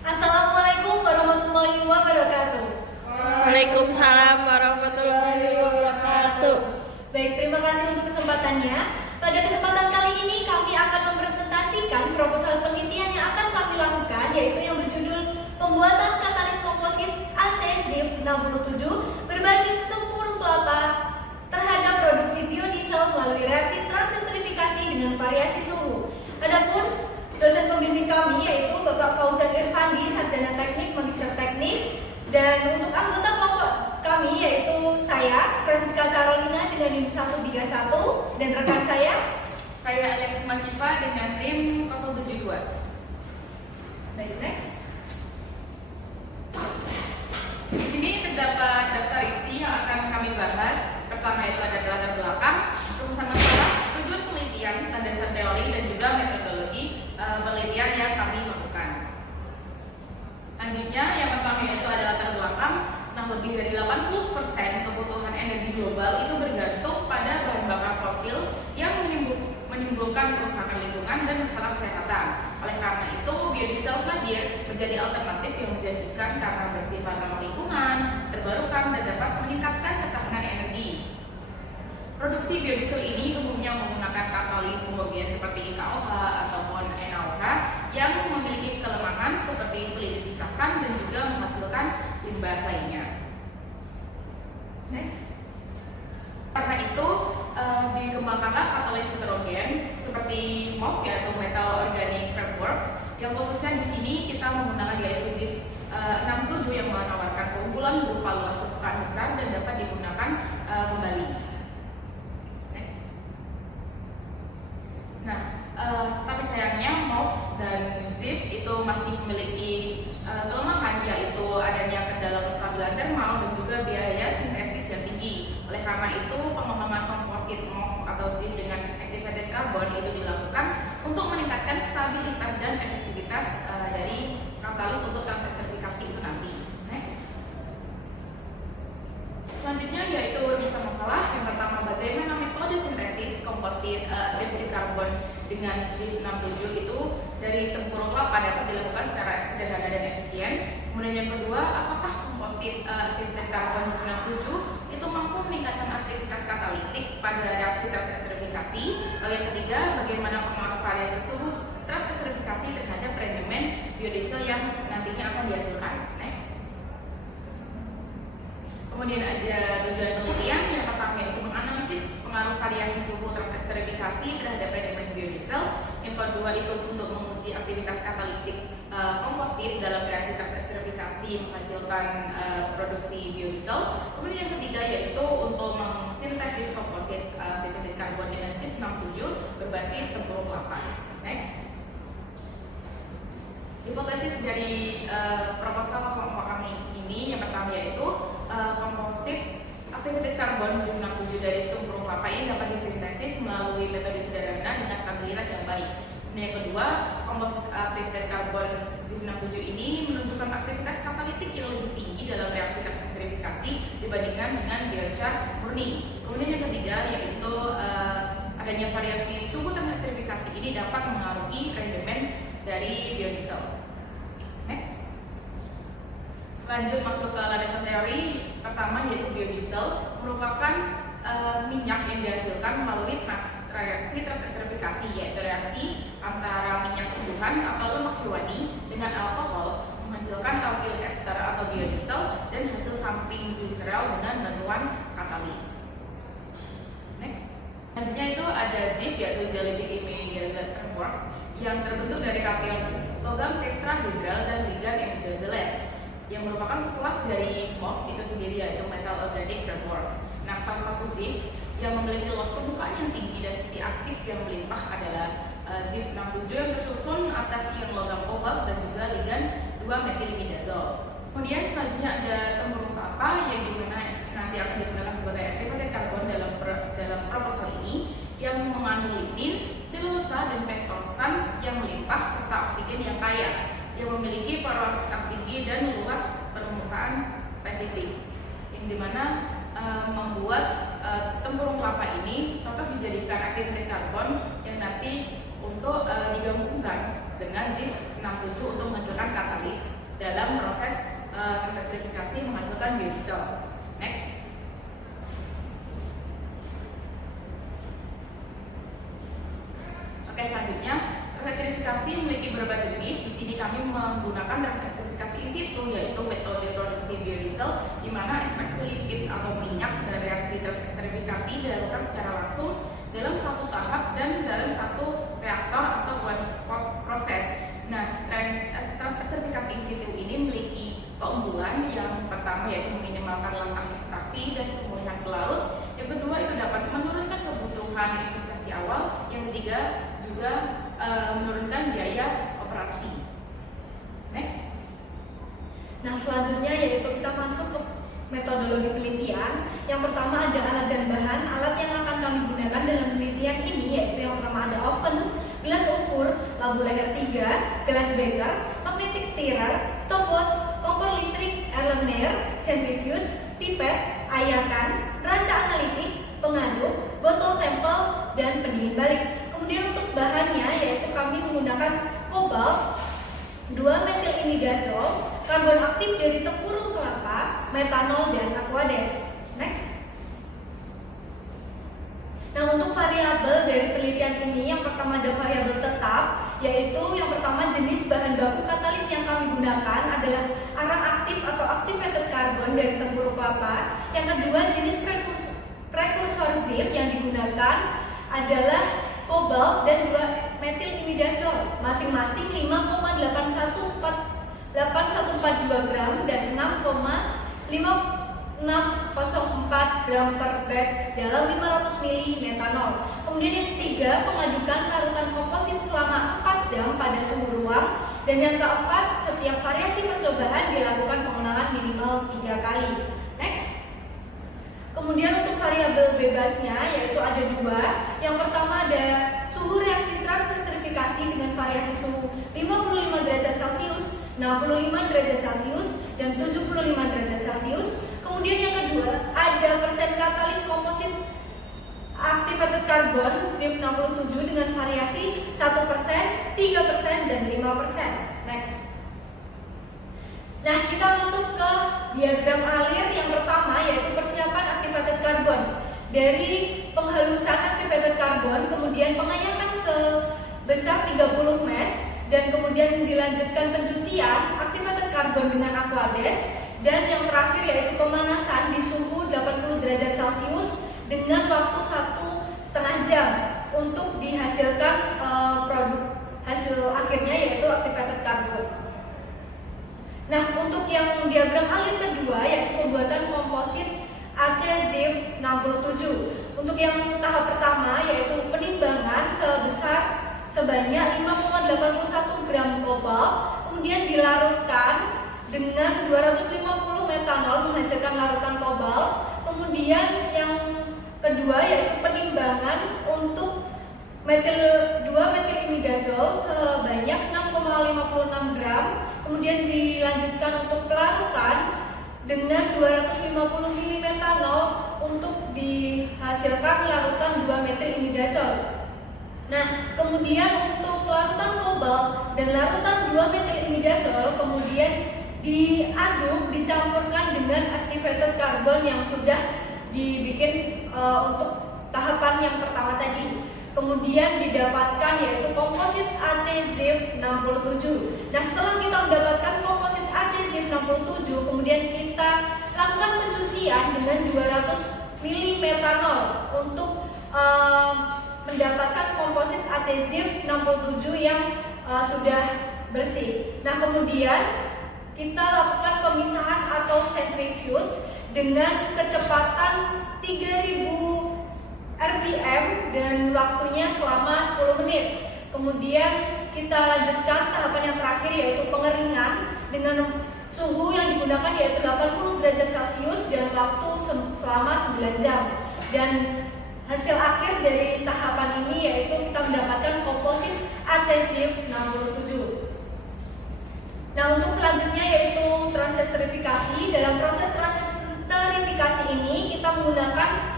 Assalamualaikum warahmatullahi wabarakatuh. Waalaikumsalam warahmatullahi wabarakatuh. Baik, terima kasih untuk kesempatannya. Pada kesempatan kali ini kami akan mempresentasikan proposal penelitian yang akan kami lakukan, yaitu yang berjudul Pembuatan Katalis Komposit ACZIF 67 berbasis tempurung kelapa terhadap produksi biodiesel melalui reaksi transestrifikasi dengan variasi suhu. Adapun dosen pembimbing kami yaitu Bapak Fauzan Irfandi, Sarjana Teknik, Magister Teknik, dan untuk anggota kelompok kami yaitu saya, Francisca Carolina dengan NIM 131, dan rekan saya Alex Masifa dengan NIM 072. Baik, next. Di sini terdapat daftar isi yang akan kami bahas. Pertama itu ada latar belakang, rumusan masalah, tujuan penelitian, landasan teori, dan juga metodologi penelitian yang kami lakukan. Selanjutnya, yang pertama itu ada latar belakang. Nah, lebih dari 80% kebutuhan energi global itu bergantung pada bahan bakar fosil yang menimbulkan kerusakan lingkungan dan masalah kesehatan. Oleh karena itu, biodiesel hadir menjadi alternatif yang menjanjikan karena bersifat ramah lingkungan, terbarukan, dan dapat meningkatkan ketahanan energi. Produksi biodiesel ini umumnya menggunakan katalis homogen seperti KOH ataupun NaOH yang memiliki kelemahan seperti sulit dipisahkan dan juga menghasilkan limbah lainnya. Next. Karena itu dikembangkanlah katalis heterogen seperti MOF yaitu Metal Organic Frameworks, yang khususnya di sini kita menggunakan yaitu ZIF 67 yang menawarkan keunggulan berupa luas tepukan besar dan dapat digunakan kembali. Next. Nah, tapi sayangnya MOF dan ZIF itu masih memiliki kelemahan, yaitu adanya kendala kestabilan termal dan juga biaya sintesis yang tinggi. Oleh karena itu, pengembangan komposit MOF atau ZIF dengan activated carbon itu dilakukan untuk meningkatkan stabilitas dan efektivitas dari katalis untuk transestrifikasi itu nanti. Next. Selanjutnya yaitu rumusan masalah. Yang pertama, bagaimana metode sintesis komposit activated carbon dengan ZIF 67 itu dari tempurung kelapa dapat dilakukan secara sederhana dan efisien. Kemudian yang kedua, apakah komposit activated carbon ZIF 67 itu mampu meningkatkan aktivitas katalitik pada reaksi transestrifikasi. Lalu yang ketiga, bagaimana pengaruh variasi suhu transestrifikasi terhadap rendemen biodiesel yang nantinya akan dihasilkan. Next. Kemudian ada tujuan penelitian. Yang pertama yaitu menganalisis pengaruh variasi suhu transestrifikasi terhadap rendemen biodiesel. Yang kedua itu untuk menguji aktivitas katalitik komposit dalam reaksi transestrifikasi menghasilkan produksi biodiesel. Kemudian yang ketiga yaitu untuk mensintesis komposit activated carbon dengan ZIF 67 berbasis tempurung kelapa. Next. Hipotesis dari proposal kelompok kami ini yang pertama yaitu komposit activated carbon ZIF 67 dari tempurung kelapa ini dapat disintesis melalui metode sederhana dengan stabilitas yang baik. Kemudian yang kedua, komposit activated carbon ZIF 67 ini menunjukkan aktivitas katalitik yang lebih tinggi dalam reaksi transestrifikasi dibandingkan dengan biochar murni. Kemudian yang ketiga yaitu adanya variasi suhu transestrifikasi ini dapat mengaruhi rendemen dari biodiesel. Next. Lanjut masuk ke landasan teori. Pertama yaitu biodiesel merupakan minyak yang dihasilkan melalui reaksi transestrifikasi, yaitu reaksi antara minyak tumbuhan atau lemak hewani dengan alkohol menghasilkan alkyl ester atau biodiesel dan hasil samping gliserol dengan bantuan katalis. Next. Selanjutnya itu ada ZIF yaitu Zeolitic Imidazolate Frameworks yang terbentuk dari kation logam tetrahedral dan ligan imidazolate yang merupakan sekelas dari MOF itu sendiri yaitu Metal Organic Frameworks. Nah, salah satu ZIF yang memiliki luas permukaan yang tinggi dan sisi aktif yang melimpah adalah ZIF 67 yang tersusun atas ion logam kobalt dan juga ligan 2-metilimidazol. Kemudian selanjutnya ada tempurung kelapa yang dimana nanti akan digunakan sebagai activated carbon dalam proposal ini yang mengandung lignin, selulosa, dan pentosan yang melimpah serta oksigen yang kaya yang memiliki porositas tinggi dan luas permukaan spesifik, yang dimana membuat tempurung kelapa ini cocok dijadikan activated carbon yang nanti untuk digabungkan dengan ZIF 67 untuk menghasilkan katalis dalam proses transesterifikasi menghasilkan biodiesel. Next. Oke, selanjutnya transesterifikasi memiliki beberapa jenis. Di sini kami menggunakan transesterifikasi in situ, yaitu metode produksi biodiesel di mana ekstraksi lipid atau minyak dari reaksi transesterifikasi dilakukan secara langsung dalam satu tahap dan dalam satu reaktor atau one pot proses. Nah, transesterifikasi in situ ini memiliki keunggulan. Yang pertama yaitu meminimalkan langkah ekstraksi dan pemulihan pelarut. Yang kedua itu dapat menurunkan kebutuhan investasi awal. Yang ketiga juga menurunkan biaya operasi. Next. Nah, selanjutnya yaitu kita masuk ke metodologi penelitian. Yang pertama ada alat dan bahan. Alat yang akan kami gunakan dalam penelitian ini yaitu yang pertama ada oven, gelas ukur, labu leher 3, gelas beker, magnetic stirrer, stopwatch, kompor listrik, Erlenmeyer, centrifuge, pipet, ayakan, ranca analitik, pengaduk, botol sampel, dan pendingin balik. Kemudian untuk bahannya yaitu kami menggunakan kobalt, 2-metil-imidazol, karbon aktif dari tempurung kelapa, metanol, dan aquades. Next. Nah, untuk variabel dari penelitian ini yang pertama ada variabel tetap, yaitu yang pertama jenis bahan baku katalis yang kami gunakan adalah arang aktif atau activated carbon dari tempurung kelapa. Yang kedua jenis prekursor ZIF yang digunakan adalah kobalt dan 2-metil-imidazol, masing-masing 5,814 gram dan 6,5604 gram per batch dalam 500 ml metanol. Kemudian yang ketiga, pengadukan larutan komposit selama 4 jam pada suhu ruang. Dan yang keempat, setiap variasi percobaan dilakukan pengulangan minimal 3 kali. Next. Kemudian untuk variabel bebasnya yaitu ada 2. Yang pertama ada suhu reaksi transesterifikasi dengan variasi suhu 55 derajat Celcius, 65 derajat Celcius, dan 75 derajat Celcius. Kemudian yang kedua ada persen katalis komposit activated carbon ZIF 67 dengan variasi 1%, 3%, dan 5%. Next. Nah, kita masuk ke diagram alir yang pertama yaitu persiapan activated carbon. Dari penghalusan activated carbon, kemudian pengayakan sebesar 30 mesh, dan kemudian dilanjutkan pencucian activated carbon dengan aquades, dan yang terakhir yaitu pemanasan di suhu 80 derajat Celcius dengan waktu 1,5 jam untuk dihasilkan produk hasil akhirnya yaitu activated carbon. Nah, untuk yang diagram alir kedua yaitu pembuatan komposit ACZIF 67. Untuk yang tahap pertama yaitu penimbangan sebanyak 5,81 gram kobalt, kemudian dilarutkan dengan 250 metanol menghasilkan larutan kobalt. Kemudian yang kedua yaitu penimbangan untuk 2-metil-imidazol sebanyak 6,56 gram. Kemudian dilanjutkan untuk pelarutan dengan 250 ml metanol untuk dihasilkan larutan 2-metil-imidazol. Nah, kemudian untuk larutan kobalt dan larutan 2-metil-imidazol kemudian diaduk, dicampurkan dengan activated carbon yang sudah dibikin untuk tahapan yang pertama tadi. Kemudian didapatkan yaitu komposit ACZIF 67. Nah, setelah kita mendapatkan komposit ACZIF 67, kemudian kita lakukan pencucian dengan 200 ml metanol untuk mendapatkan komposit ACZIF 67 yang sudah bersih. Nah, kemudian kita lakukan pemisahan atau centrifuge dengan kecepatan 3000 RPM dan waktunya selama 10 menit. Kemudian kita lanjutkan tahapan yang terakhir yaitu pengeringan dengan suhu yang digunakan yaitu 80 derajat Celcius dan waktu selama 9 jam. Dan hasil akhir dari tahapan ini yaitu kita mendapatkan komposit ACZIF 67. Nah, untuk selanjutnya yaitu transesterifikasi. Dalam proses transesterifikasi ini kita menggunakan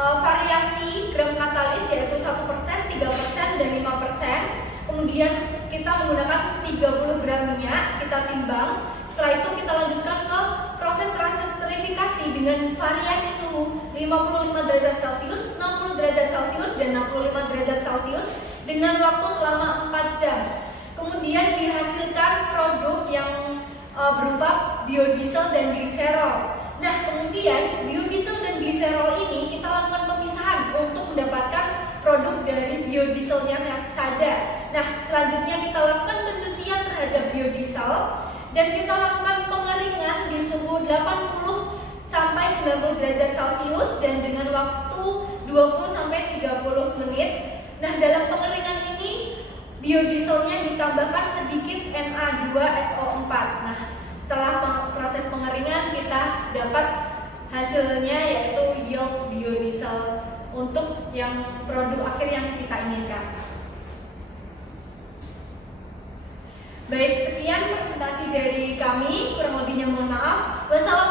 variasi gram katalis yaitu 1%, 3%, dan 5%. Kemudian kita menggunakan 30 gram minyak, kita timbang. Setelah itu kita lanjutkan ke proses transesterifikasi dengan variasi suhu 55 derajat Celcius, 60 derajat Celcius, dan 65 derajat Celcius dengan waktu selama 4 jam. Kemudian dihasilkan produk yang berupa biodiesel dan gliserol. Nah, kemudian biodiesel dan gliserol ini kita lakukan pemisahan untuk mendapatkan produk dari biodieselnya saja. Nah, selanjutnya kita lakukan pencucian terhadap biodiesel dan kita lakukan pengeringan di suhu 80 sampai 90 derajat Celcius dan dengan waktu 20 sampai 30 menit. Nah, dalam pengeringan ini biodieselnya ditambahkan sedikit Na2SO4. Nah, setelah proses pengeringan kita dapat hasilnya yaitu yield biodiesel untuk yang produk akhir yang kita inginkan. Baik, sekian presentasi dari kami, kurang lebihnya mohon maaf. Wassalamualaikum